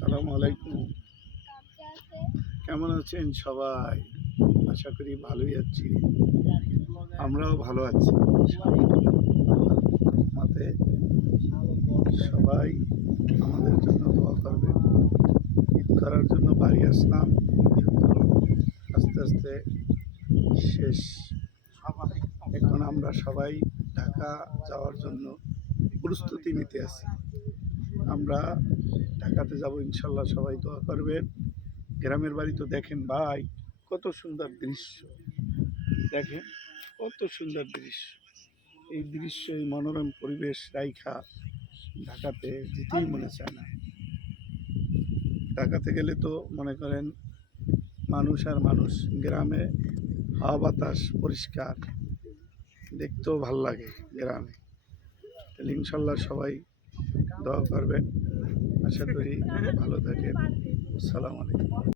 আসসালামু আলাইকুম। কেমন আছেন সবাই? আশা করি ভালোই আছি। আমরাও ভালো আছি। আমাতে সবাই আমাদের জন্য দোয়া করবেন। ঈদ করার জন্য বাড়ি আসলাম, কিন্তু আস্তে আস্তে শেষ। এখন আমরা সবাই ঢাকা যাওয়ার জন্য প্রস্তুতি নিতে আছি। আমরা ঢাকাতে যাব ইনশাল্লাহ, সবাই দোয়া করবেন। গ্রামের বাড়ি তো দেখেন ভাই, কত সুন্দর দৃশ্য। দেখেন কত সুন্দর দৃশ্য। এই দৃশ্য, এই মনোরম পরিবেশ রাইখা ঢাকাতে যেতেই মনে চায় না। ঢাকাতে গেলে তো মনে করেন মানুষ আর মানুষ, গ্রামে হাওয়া বাতাস পরিষ্কার, দেখতেও ভাল লাগে গ্রামে। তাহলে ইনশাল্লাহ সবাই দোয়া করবেন। আশা করি ভালো থাকেন। আসসালামু আলাইকুম।